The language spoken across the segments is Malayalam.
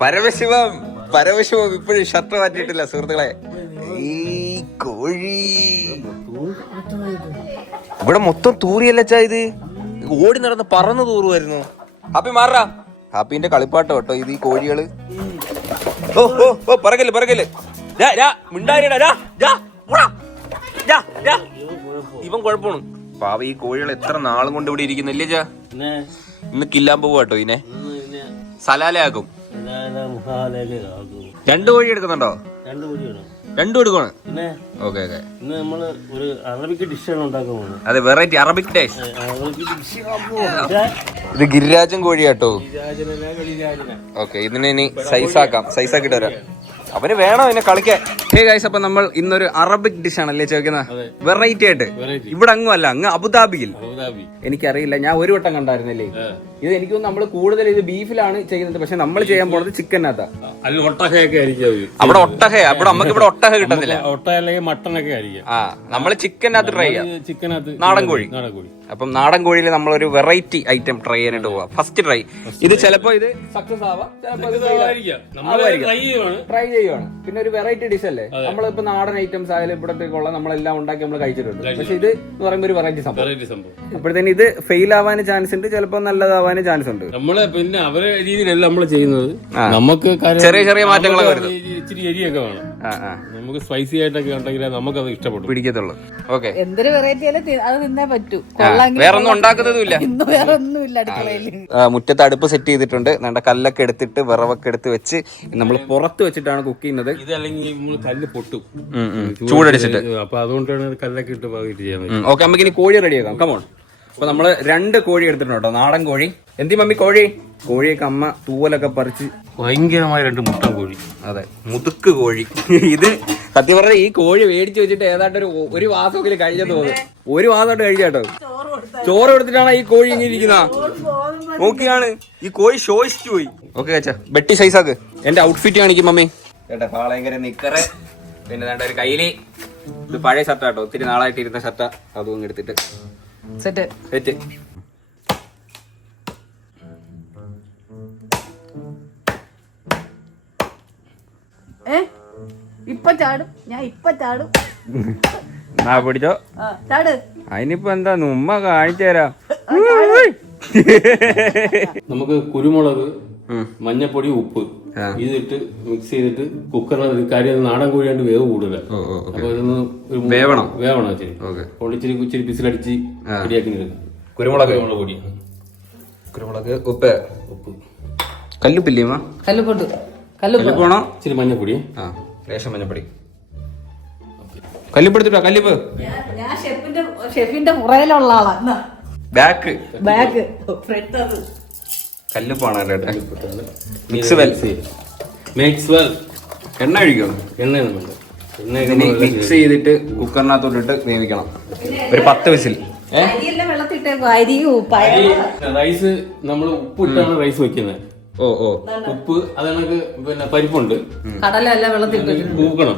പരമശിവം ഇപ്പോഴും ഷർട്ട് മാറ്റിയിട്ടില്ല സുഹൃത്തുക്കളെ. ഈ കോഴി ഇവിടെ മൊത്തം തൂറിയല്ല ഇത്, ഓടി നടന്ന് പറന്ന് തൂറുമായിരുന്നു. ഹാപ്പി മാറാ, ഹാപ്പിന്റെ കളിപ്പാട്ടോ കേട്ടോ ഇത്. ഈ കോഴികള് പറകല് ഇവൻ കുഴപ്പമാണ് പാവ. ഈ കോഴികൾ എത്ര നാളും കൊണ്ട് ഇവിടെ ഇരിക്കുന്നില്ലേ ചാ? ഇന്ന് കില്ലാൻ പോവാ കേട്ടോ ഇതിനെ, സലാലയാക്കും. 2 കോഴി എടുക്കുന്നുണ്ടോ? 2 എടുക്കണം. Okay okay. അതെ, വെറൈറ്റി അറബിക് ഡിഷ്. ഇത് ഗിരിരാജൻ കോഴി കേട്ടോ. ഓക്കെ, ഇതിനെ ഇനി സൈസാക്കിട്ട് വരാം. അവന് വേണം എന്നെ കളിക്കാൻ. ഹേ ഗൈസ്, അപ്പൊ നമ്മൾ ഇന്നൊരു അറബിക് ഡിഷ് ആണല്ലേ ചോദിക്കുന്നത്, വെറൈറ്റി ആയിട്ട്. ഇവിടെ അങ്ങും അല്ല, അങ്ങ് അബുദാബിയിൽ. എനിക്കറിയില്ല, ഞാൻ ഒരു വട്ടം കണ്ടായിരുന്നല്ലേ ഇത്. എനിക്ക് തോന്നുന്നു നമ്മള് കൂടുതൽ ഇത് ബീഫിലാണ് ചെയ്യുന്നത്, പക്ഷെ നമ്മൾ ചെയ്യാൻ പോണത് ചിക്കനകത്താ. അവിടെ ഒട്ടക, അവിടെ നമുക്ക് ഇവിടെ ഒട്ടക കിട്ടുന്നില്ല. മട്ടനൊക്കെ ആയിരിക്കും. ആ, നമ്മള് ചിക്കനകത്ത് ട്രൈ ചെയ്യാം. നാടൻ കോഴി. അപ്പം നാടൻ കോഴിയിൽ നമ്മളൊരു വെറൈറ്റി ഐറ്റം ട്രൈ ചെയ്യാനായിട്ട് പോവാം. First try. ഇത് ചിലപ്പോ ഇത് സക്സസ് ആവാം, ട്രൈ ചെയ്യുവാണ്. പിന്നെ ഒരു വെറൈറ്റി ഡിഷ് അല്ലേ. നമ്മളിപ്പോ നാടൻ ഐറ്റംസ് ആയാലും ഇവിടത്തേക്കുള്ള നമ്മളെല്ലാം ഉണ്ടാക്കി നമ്മൾ കഴിച്ചിട്ടുണ്ട്. പക്ഷെ ഇത് എന്ന് പറയുമ്പോൾ ഒരു വെറൈറ്റി സംഭവം. അപ്പോഴത്തേന് ഇത് ഫെയിൽ ആവാനും ചാൻസ് ഉണ്ട്, ചിലപ്പോ നല്ലതാവാനും ചാൻസ് ഉണ്ട്. നമ്മള് പിന്നെ അവരെ രീതിയിലല്ല നമ്മൾ ചെയ്യുന്നത്. നമുക്ക് ചെറിയ ചെറിയ മാറ്റങ്ങളൊക്കെ വരുന്നു. ഇച്ചിരി എരിയൊക്കെ വേണം. നമുക്ക് സ്പൈസി ആയിട്ടൊക്കെ ഉണ്ടെങ്കിൽ നമുക്ക് അത് ഇഷ്ടപ്പെടും, പിടിക്കത്തുള്ളൂ. ഓക്കെ, എന്തൊരു വെറൈറ്റി അത് തിന്നേ പറ്റൂ. വേറെ ഒന്നും ഉണ്ടാക്കുന്നതുമില്ല. മുറ്റത്ത് അടുപ്പ് സെറ്റ് ചെയ്തിട്ടുണ്ട്. നല്ല കല്ലൊക്കെ എടുത്തിട്ട് വിറവൊക്കെ എടുത്ത് വെച്ച് നമ്മൾ പുറത്ത് വെച്ചിട്ടാണ് കുക്ക് ചെയ്യുന്നത്. ഇതല്ലെങ്കിൽ നമ്മൾ കല്ല് പൊട്ടും ചൂടടിച്ചിട്ട്. അപ്പൊ അതുകൊണ്ടാണ് കല്ലൊക്കെ ഇട്ട് പാകിട്ട് ചെയ്യുന്നത്. ഓക്കെ, നമുക്ക് ഇനി കോഴി റെഡിയാക്കാം. കമോൺ. അപ്പൊ നമ്മള് 2 കോഴി എടുത്തിട്ടുണ്ട് കേട്ടോ, നാടൻ കോഴി. എന്തി മമ്മി കോഴിയൊക്കെ അമ്മ തൂവലൊക്കെ പറിച്ച് ഭയങ്കരമായ 2 മുട്ടൻ കോഴി. അതെ, മുതുക്ക് കോഴി. ഇത് സത്യം പറഞ്ഞാൽ ഈ കോഴി മേടിച്ചു വെച്ചിട്ട് ഏതാണ്ട് ഒരു മാസമെങ്കിലും കഴിഞ്ഞെന്ന് തോന്നുന്നു. ഒരു മാസമായിട്ട് കഴിച്ചാട്ടോ. ചോറ് കൊടുത്തിട്ടാണ് ഈ കോഴി ഇങ്ങനെ ഇരിക്കുന്ന. നോക്കിയാണ് ഈ കോഴി ശോഷിച്ചു പോയി. ഓക്കെ അച്ഛാ, വെട്ടി സൈസാക്ക്. എന്റെ ഔട്ട്ഫിറ്റ് കാണിക്കും മമ്മി. കേട്ടാ, പാളയങ്കര നിക്കറ്, പിന്നെ വേണ്ട ഒരു കയ്യില്. ഇത് പഴയ ഷർട്ടാട്ടോ, ഒത്തിരി നാളായിട്ട് ഇരുന്ന ഷർട്ടാ. അതും എടുത്തിട്ട് സെറ്റ്. ഇപ്പൊ ചാടും, ഞാൻ ഇപ്പൊ ചാടും. പിടിച്ചോ. അതിനിപ്പോ എന്താ, ഉമ്മ കാണിച്ചു തരാം. നമുക്ക് കുരുമുളക്, മഞ്ഞപ്പൊടി, ഉപ്പ് ഇതിട്ട് മിക്സ് ചെയ്തിട്ട് കുക്കറിൽ കാര്യം നാടൻ കോഴിയാണ്ട് വേവ് കൂടുതല. അപ്പൊ ഇതൊന്ന് വേവണം ഇച്ചിരി പിസിലടിച്ച് റെഡിയാക്കി എടുക്കും. കുരുമുളക് പൊടി, കുരുമുളക്, ഉപ്പ്. കല്ലുപ്പില്ലേ? കല്ലുപ്പാണോ? ഇച്ചിരി മഞ്ഞപ്പൊടി, ലേശം മഞ്ഞപ്പൊടി. കല്ലുപ്പെടുത്തിട്ടോ? കല്ലുപ്പ് ഷെഫിന്റെ പുറയിലുള്ള ആളാ. ബാക്ക് കല്ലുപ്പാണ്. Mix well. എണ്ണ ഒഴിക്കോ? എണ്ണ മിക്സ് ചെയ്തിട്ട് കുക്കറിനകത്തോട്ടിട്ട് വേവിക്കണം ഒരു 10 വിസിൽ. റൈസ് നമ്മൾ ഉപ്പിട്ടാണ് റൈസ് വെക്കുന്നത്. ഉപ്പ് അതണക്ക് പിന്നെ പരിപ്പുണ്ട്, കടലല്ല വെള്ളത്തിൽ കൂക്കണം,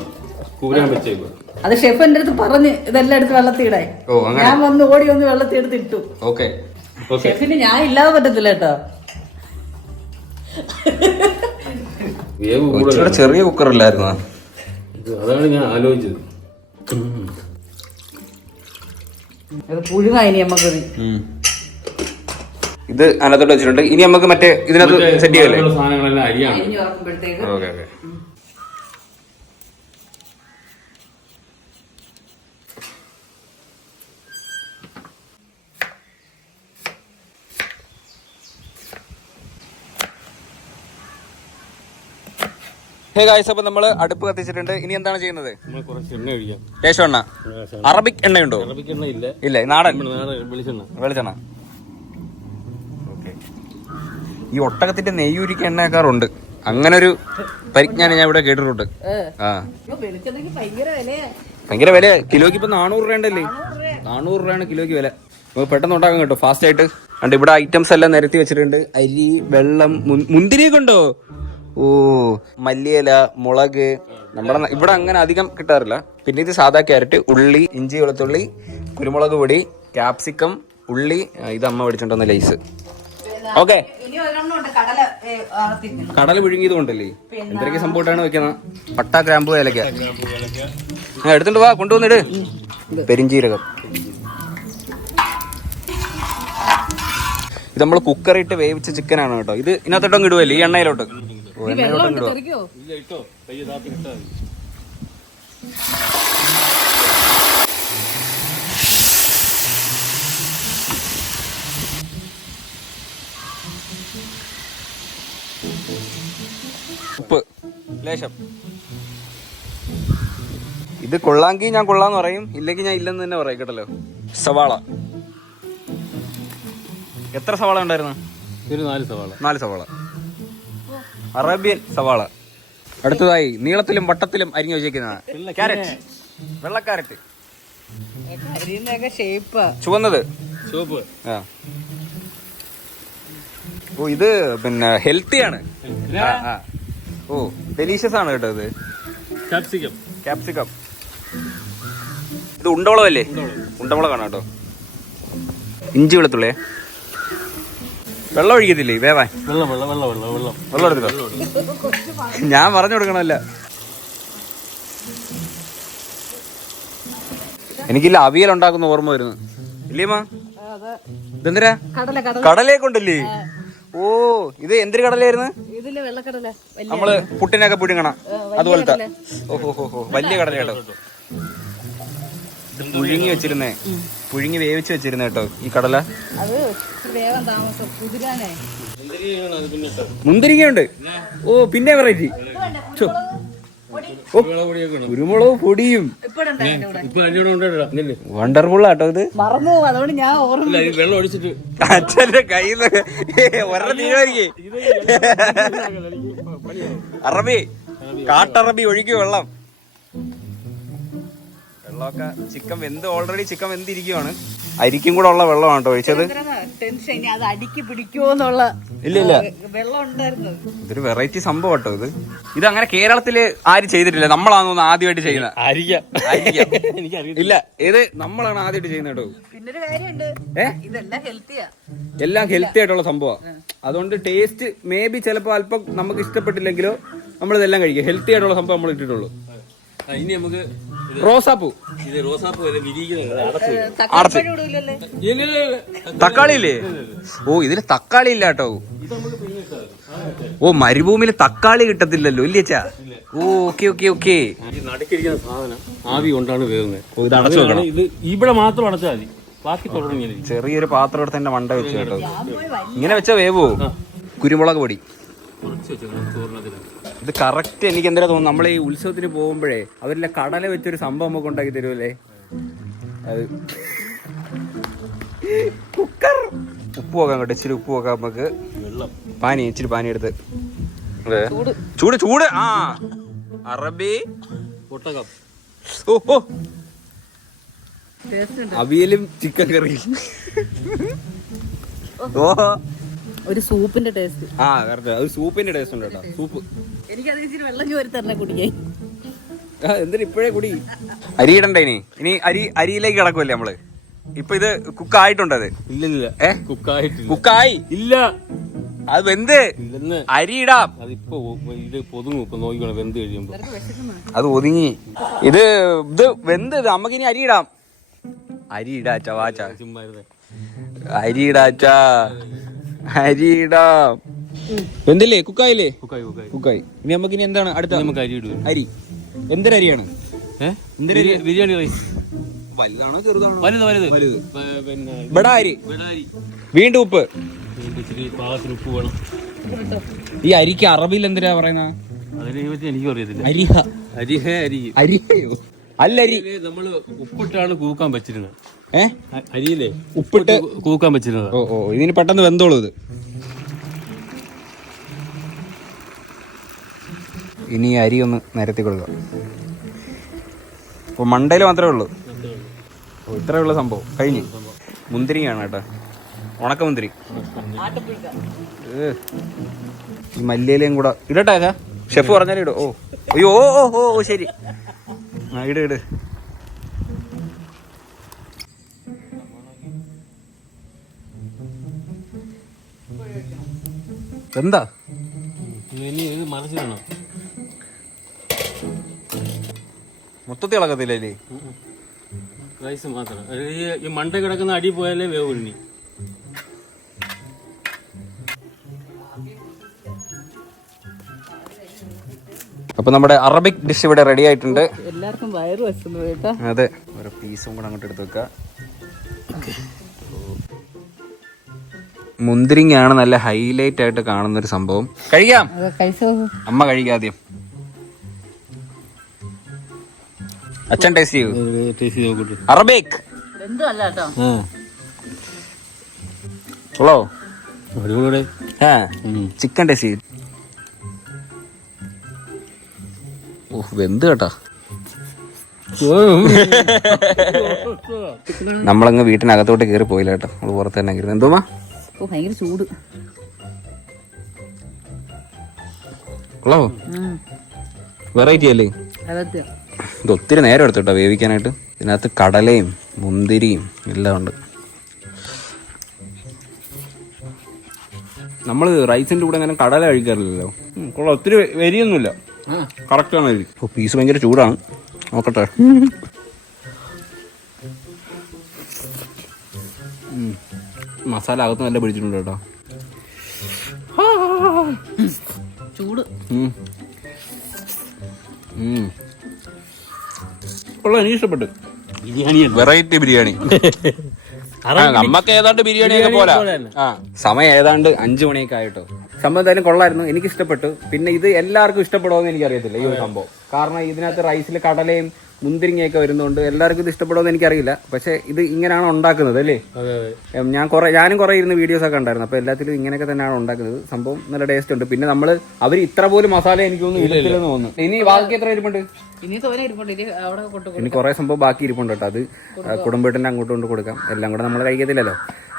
കൂരാൻ വെച്ചേക്കും. അത് ഷെഫ് എന്റെ അടുത്ത് പറഞ്ഞ് ഇതെല്ലാം എടുത്ത് വെള്ളത്തിടെ. ഞാൻ വന്ന് ഓടി വന്ന് വെള്ളത്തിൽ എടുത്ത് ഇട്ടു. ഷെഫിന് ഞാൻ ഇല്ലാതെ പറ്റത്തില്ല കേട്ടോ. ചെറിയ കുക്കർ അല്ലായിരുന്നു, അതാണ് ഞാൻ ആലോചിച്ചത്. പുഴുങ്ങായി നമുക്ക് ഇത് അതിനകത്തോട്ട് വെച്ചിട്ടുണ്ട്. ഇനി നമുക്ക് മറ്റേ ഇതിനകത്ത് സെറ്റ് ചെയ്യല്ലേ സാധനങ്ങളെല്ലാം അരിയാണ്. ഹേ ഗായ്സ്, അപ്പൊ നമ്മള് അടുപ്പ് കത്തിച്ചിട്ടുണ്ട്. ഇനി എന്താണ് ചെയ്യുന്നത്? എണ്ണ. അറബിക് എണ്ണയുണ്ടോ? ഇല്ല, നാടൻ വെളിച്ചെണ്ണ. ഈ ഒട്ടകത്തിന്റെ നെയ്യൂരിക്ക് എണ്ണയാക്കാറുണ്ട്. അങ്ങനെ ഒരു പരിജ്ഞാനം ഞാൻ ഇവിടെ കേട്ടിട്ടുണ്ട്. ഭയങ്കര വില. കിലോക്ക് ഇപ്പൊ 400 രൂപ. 400 രൂപയാണ് കിലോക്ക് വില. പെട്ടെന്ന് ഉണ്ടാക്കാൻ കേട്ടോ, ഫാസ്റ്റ് ആയിട്ട്. അണ്ട് ഇവിടെ ഐറ്റംസ് എല്ലാം നിരത്തി വെച്ചിട്ടുണ്ട്. അരി, വെള്ളം, മുന്തിരിയൊക്കെ ഉണ്ടോ? ഓ, മല്ലിയില, മുളക്. നമ്മുടെ ഇവിടെ അങ്ങനെ അധികം കിട്ടാറില്ല. പിന്നെ ഇത് സാധാ ക്യാരറ്റ്, ഉള്ളി, ഇഞ്ചി, വെളുത്തുള്ളി, കുരുമുളക് പൊടി, ക്യാപ്സിക്കം, ഉള്ളി. ഇത് അമ്മ മേടിച്ചോണ്ടെന്ന ലൈസ്. ഓക്കെ. ഇനി ഒരെണ്ണം ഉണ്ട് കടല ആർത്തിരിക്കുന്നു. കടല പുഴുങ്ങിയത് കൊണ്ടല്ലേ എന്തൊക്കെ സംഭവമായിട്ടാണ് വെക്കുന്നത്? പട്ട, ഗ്രാമ്പു, ഏലക്ക. എടുത്തിട്ട് വാ, കൊണ്ടുവന്നിട്. പെരിഞ്ചീരകം. ഇത് നമ്മൾ കുക്കറിട്ട് വേവിച്ച ചിക്കനാണ് കേട്ടോ. ഇത് ഇതിനകത്തോട്ടം ഇടുവല്ലേ ഈ എണ്ണയിലോട്ട്? എണ്ണയിലോട്ടും ഇടുവോ? ഇല്ല ഇട്ടോ, കയ്യെ താത്തി ഇട്ടാ മതി. ഉപ്പ് ലേശം. ഇത് കൊള്ളാമെങ്കിൽ ഞാൻ കൊള്ളാന്ന് പറയും, ഇല്ലെങ്കിൽ ഞാൻ ഇല്ലെന്ന് തന്നെ പറയും കേട്ടല്ലോ. സവാള. എത്ര സവാള ഉണ്ടായിരുന്നു? ഒരു 4 സവാള. 4 സവാള. അറേബ്യൻ സവാള. അടുത്തതായി നീളത്തിലും വട്ടത്തിലും അരിഞ്ഞു വെച്ചേക്കുന്നതാണ് ക്യാരറ്റ്. വെള്ള ക്യാരറ്റ്. ചുവന്നത് ചുവപ്പ്. ആ. ഓ ഇത് പിന്നെ ഹെൽത്തിയാണ്. ഓ ഡെലീഷ്യസ് ആണ് കേട്ടോ ഇത്. ക്യാപ്സിക്കം. ക്യാപ്സിക്കം. ഇത് ഉണ്ടമുളകല്ലേ? ഉണ്ടമുളകാണ് കേട്ടോ. ഇഞ്ചി, വെളുത്തുള്ളേ. വെള്ളം ഒഴിക്കത്തില്ലേ വേവാൻ? വെള്ളം എടുത്തിട്ടോ. ഞാൻ പറഞ്ഞു കൊടുക്കണമല്ല. എനിക്കില്ല അവിയൽ ഉണ്ടാക്കുന്ന ഓർമ്മ വരുന്നു. ഇല്ലേമാ? ഇതെന്തിനാ? കടലയെ കൊണ്ടല്ലേ? ഓ ഇത് എന്തൊരു കടലായിരുന്നു? നമ്മള് പുട്ടിനൊക്കെ പുഴുങ്ങണ അതുപോലത്തെ. ഓഹോ വലിയ കടല കേട്ടോ. ഇത് പുഴുങ്ങി വെച്ചിരുന്നേ, പുഴുങ്ങി വേവിച്ച് വെച്ചിരുന്ന കേട്ടോ ഈ കടല. മുന്തിരിങ്ങയുണ്ട്. ഓ പിന്നെ വെറൈറ്റി. കുരുമുളക് പൊടിയും. വണ്ടർഫുൾ ആട്ടോ ഇത്. അതുകൊണ്ട് ഞാൻ വെള്ളം ഒഴിച്ചിട്ട് അച്ഛന്റെ കയ്യിൽ ഒരെണ്ണം തീരുമാനിക്കേ. അറബി, കാട്ടറബി ഒഴിക്കും വെള്ളം. വെള്ളമൊക്കെ ചിക്കൻ വെന്ത്, ഓൾറെഡി ചിക്കൻ വെന്തിരിക്കുവാണ്. അരിക്കും കൂടെ ഉള്ള വെള്ളമാണ് കേട്ടോ ഒഴിച്ചത്. ഇല്ല വെള്ളം ഉണ്ടായിരുന്നു. ഇതൊരു വെറൈറ്റി സംഭവം കേട്ടോ ഇത്. ഇത് അങ്ങനെ കേരളത്തില് ആരും ചെയ്തിട്ടില്ല. നമ്മളാണ് ആദ്യമായിട്ട് ചെയ്യുന്നത്. ഇല്ല ഇത് നമ്മളാണ് ആദ്യമായിട്ട് ചെയ്യുന്നത് കേട്ടോ. പിന്നൊരു കാര്യമുണ്ട്, ഇതെല്ലാം ഹെൽത്തിയാ. എല്ലാം ഹെൽത്തി ആയിട്ടുള്ള സംഭവമാണ്. അതുകൊണ്ട് ടേസ്റ്റ് മേ ബി ചിലപ്പോൾ അല്പം നമുക്ക് ഇഷ്ടപ്പെട്ടില്ലെങ്കിലോ നമ്മളിതെല്ലാം കഴിക്കുക. ഹെൽത്തി ആയിട്ടുള്ള സംഭവം നമ്മൾ ഇട്ടിട്ടുള്ളൂ. ഇനി നമുക്ക് റോസാപ്പൂ. ഇത് റോസാപ്പൂ തക്കാളി ഇല്ലേ? ഓ ഇതില് തക്കാളി ഇല്ല കേട്ടോ. ഓ മരുഭൂമിയില് തക്കാളി കിട്ടത്തില്ലല്ലോ ഇല്ലേച്ചാ? ഓക്കെ. നടുക്കിരിക്കുന്ന സാധനം ആവി കൊണ്ടാണ് വേവുന്നത്. ഇത് അടച്ചു വെക്കണം. ഇത് ഇവിടെ മാത്രം അടച്ചാൽ മതി, ബാക്കി തുടങ്ങി. ചെറിയൊരു പാത്രം എടുത്ത് എന്റെ മണ്ട വെച്ചു കേട്ടോ. ഇങ്ങനെ വെച്ചാ വേവോ? കുരുമുളക് പൊടി. ഇത് കറക്റ്റ് എനിക്ക് എന്താ തോന്നുന്നു, നമ്മൾ ഈ ഉത്സവത്തിന് പോകുമ്പോഴേ അവരിലെ കടല വെച്ചൊരു സംഭവം നമുക്ക് ഉണ്ടാക്കി തരുമല്ലേ. അത് കുക്കർ. ഉപ്പ് നോക്കാം കേട്ടോ, ഇച്ചിരി ഉപ്പ് നോക്കാം നമുക്ക്. ഇച്ചിരി പാനി എടുത്ത്. ചൂട്. ആ അറബി ഓ അവിയലും ചിക്കൻ കറിയും. ഓ ഒരു സൂപ്പിന്റെ ടേസ്റ്റ്. ആ കറക്റ്റ്, അത് സൂപ്പിന്റെ ടേസ്റ്റ് ഉണ്ട് കേട്ടോ. സൂപ്പ്. എനിക്കത് ഇച്ചിരി വെള്ളം ചോരി തന്നെ കുടിക്കാൻ. എന്തിനാ ഇപ്പോഴേ കുടി. അരി ഇടണ്ടേ ഇനി അരിയിലേക്ക് കിടക്കുമല്ലേ നമ്മള്. ഇപ്പൊ ഇത് കുക്കായിട്ടുണ്ടത്? ഇല്ല കുക്കായി ഇല്ല. അത് വെന്ത് അരി ഇടാം. അതിപ്പോ ഇത് പൊതുങ്ങും. ഇപ്പൊ നോക്കിക്കോണം വെന്ത് കഴിയുമ്പോ അത് ഒതുങ്ങി. ഇത് വെന്ത് നമുക്കിനി അരി ഇടാം. അരി ഇടാച്ചാ വാച്ചാ. അരി ഇടാം. വെന്തില്ലേ? കുക്കായില്ലേ? കുക്കായി. ഇനി നമുക്കിനി എന്താണ് അടുത്ത? നമുക്ക് അരി ഇടും. അരി എന്തൊരരിയാണ്? ബിരിയാണി റൈസ്. വലുതാണോ ചെറുതാണോ? വലുത്. പിന്നെ ബടാ അരി. വീണ്ടും ഉപ്പ്. പാകത്തിന് ഉപ്പ് വേണം. ഈ അരിക്ക് അറബിയിൽ എന്തിനാ പറയുന്ന? അതിനെ പറ്റി എനിക്കും അറിയത്തില്ല. അരിഹയോ? അല്ലരി. നമ്മള് ഉപ്പിട്ടാണ് കൂക്കാൻ പറ്റിരുന്നത്. അരിയില്ലേ ഉപ്പിട്ട് കൂക്കാൻ പറ്റിരുന്നത്. ഓ ഇതിന് പെട്ടെന്ന് വെന്തോളൂ ഇത്. ഇനി അരി ഒന്ന് നിരത്തി കൊടുക്കുക. അപ്പൊ മണ്ടയിൽ മാത്രമേ ഉള്ളൂ. ഇത്രേ ഉള്ള സംഭവം കഴിഞ്ഞു. മുന്തിരിങ്ങയാണ് കേട്ടോ, ഉണക്കമുന്തിരി. ഈ മല്ലിയിലയും കൂടെ ഇടട്ടെ. ഷെഫ് പറഞ്ഞാലും ഇടും. അയ്യോ ശരി. ഇട്. എന്താ ഇനി ഇത് മറിച്ചിടണം. മൊത്തത്തിൽ ഇളകത്തില്ലേ? റൈസ് മാത്രം. ഈ മണ്ട കിടക്കുന്ന അടി പോയാലേ വേവ് ഇനി. അപ്പൊ നമ്മുടെ അറബിക് ഡിഷ് ഇവിടെ റെഡി ആയിട്ടുണ്ട്. എല്ലാവർക്കും വയറ് വെച്ചത് കേട്ടോ. അതെ, ഒരു പീസും കൂടെ അങ്ങോട്ട് എടുത്ത് വെക്ക. മുന്തിരിങ്ങയാണ് നല്ല ഹൈലൈറ്റ് ആയിട്ട് കാണുന്ന ഒരു സംഭവം. കഴിക്കാം. അമ്മ കഴിക്കാദ്യം. അച്ഛൻ ടേസ്റ്റ് ചെയ്യൂ. അറബിക് ഹലോ, ചിക്കൻ ടേസ്റ്റ് ചെയ്യും. വെന്ത് കേട്ടാ. നമ്മളങ്ങ് വീട്ടിനകത്തോട്ട് കയറി പോയില്ല കേട്ടോ, നമ്മള് പുറത്ത് തന്നെ കയറി. എന്തോമാ ഭയങ്കര ചൂട്. ഹലോ, വെറൈറ്റി അല്ലേ? ഇത് ഒത്തിരി നേരം എടുത്തു കേട്ടോ വേവിക്കാനായിട്ട്. ഇതിനകത്ത് കടലയും മുന്തിരിയും എല്ലാം ഉണ്ട്. നമ്മൾ റൈസിന്റെ കൂടെ അങ്ങനെ കടല കഴിക്കാറില്ലല്ലോ. കൊള്ളാം, ഒത്തിരി വരിയൊന്നുമില്ല, കറക്റ്റാണ് വരി. ഓ, പീസ് ഭയങ്കര ചൂടാണ്. നോക്കട്ടെ. മസാല അകത്ത് നല്ല പിടിച്ചിട്ടുണ്ട് കേട്ടോ. ചൂട്. കൊള്ളാം, എനിക്ക് ഇഷ്ടപ്പെട്ടു. വെറൈറ്റി ബിരിയാണി. നമ്മക്ക് ഏതാണ്ട് ബിരിയാണിയൊക്കെ പോലെ. സമയം ഏതാണ്ട് 5 മണിയൊക്കെ ആയിട്ടോ. സംഭവം എന്തായാലും കൊള്ളായിരുന്നു, എനിക്ക് ഇഷ്ടപ്പെട്ടു. പിന്നെ ഇത് എല്ലാവർക്കും ഇഷ്ടപ്പെടുമെന്ന് എനിക്കറിയത്തില്ല ഈ ഒരു സംഭവം. കാരണം ഇതിനകത്ത് റൈസിൽ കടലയും മുന്തിരിങ്ങയൊക്കെ വരുന്നുണ്ട്. എല്ലാവർക്കും ഇത് ഇഷ്ടപ്പെടുമെന്ന് എനിക്കറിയില്ല. പക്ഷെ ഇത് ഇങ്ങനെയാണ് ഉണ്ടാക്കുന്നത് അല്ലേ? ഞാനും കുറെ ഇരുന്ന് വീഡിയോസ് ഒക്കെ ഉണ്ടായിരുന്നു. അപ്പൊ എല്ലാത്തിലും ഇങ്ങനെയൊക്കെ തന്നെയാണ് ഉണ്ടാക്കുന്നത്. സംഭവം നല്ല ടേസ്റ്റ് ഉണ്ട്. പിന്നെ അവർ ഇത്ര പോലും മസാല എനിക്കൊന്നും ഇല്ലെന്ന് തോന്നുന്നു. ഇനി ബാക്കി എത്ര ഇരിപ്പുണ്ട്? ഇനി കുറെ സംഭവം ബാക്കി ഇരിപ്പുണ്ട് കേട്ടോ. അത് കുടുംബത്തിന്റെ അങ്ങോട്ട് കൊണ്ട് കൊടുക്കാം. എല്ലാം കൂടെ നമ്മൾ കഴിക്കത്തില്ലല്ലോ.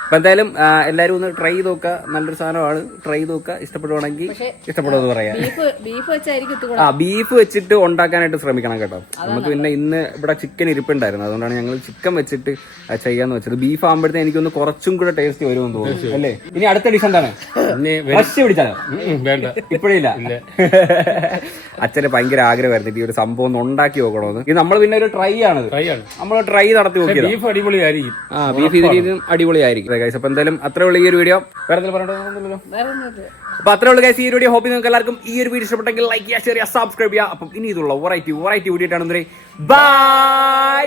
അപ്പൊ എന്തായാലും എല്ലാരും ഒന്ന് ട്രൈ ചെയ്ത് നോക്കുക. നല്ലൊരു സാധനമാണ്, ട്രൈ ചെയ്ത് നോക്കുക. ഇഷ്ടപ്പെടുവാണെങ്കിൽ ഇഷ്ടപ്പെടുമെന്ന് പറയാം. ബീഫ് വെച്ചിട്ട് ഉണ്ടാക്കാനായിട്ട് ശ്രമിക്കണം കേട്ടോ. നമുക്ക് പിന്നെ ഇന്ന് ഇവിടെ ചിക്കൻ ഇരിപ്പുണ്ടായിരുന്നു, അതുകൊണ്ടാണ് ഞങ്ങൾ ചിക്കൻ വെച്ചിട്ട് ചെയ്യാന്ന് വെച്ചത്. ബീഫ് ആകുമ്പോഴത്തേക്ക് എനിക്കൊന്ന് കുറച്ചും കൂടെ ടേസ്റ്റ് വരുമെന്ന് തോന്നുന്നു അല്ലേ? ഇനി അടുത്ത ഡിഷ് എന്താണ്? പിടിച്ചാലോ? ഇപ്പോഴില്ല. അച്ഛന് ഭയങ്കര ആഗ്രഹമായിരുന്നു ഈ ഒരു സംഭവം ഒന്ന് ഉണ്ടാക്കി നോക്കണമെന്ന്. ഇത് നമ്മൾ പിന്നെ ഒരു ട്രൈ ആണത്. നമ്മൾ ട്രൈ നടത്തി നോക്കിയത്. ബീഫ് അടിപൊളിയായിരിക്കും. ബീഫ് ഇതിലും അടിപൊളിയായിരിക്കും. അപ്പൊ എന്തായാലും അത്രേ ഉള്ളൂ ഈ ഒരു വീഡിയോ. വേറെ പറഞ്ഞിട്ടൊന്നുമില്ലല്ലോ. അപ്പൊ അത്രേ ഉള്ളൂ ഗൈസ് ഈ ഒരു വീഡിയോ. ഹോപ്പ് നിങ്ങൾക്ക് എല്ലാവർക്കും ഈ ഒരു വീഡിയോ ഇഷ്ടപ്പെട്ടെങ്കിൽ ലൈക്ക് ചെയ്യുക, ഷെയർ ചെയ്യുക, സബ്സ്ക്രൈബ് ചെയ്യുക. അപ്പം ഇനി ഇതുള്ള വെറൈറ്റി വീഡിയോ ആണെന്ന്. ബൈ.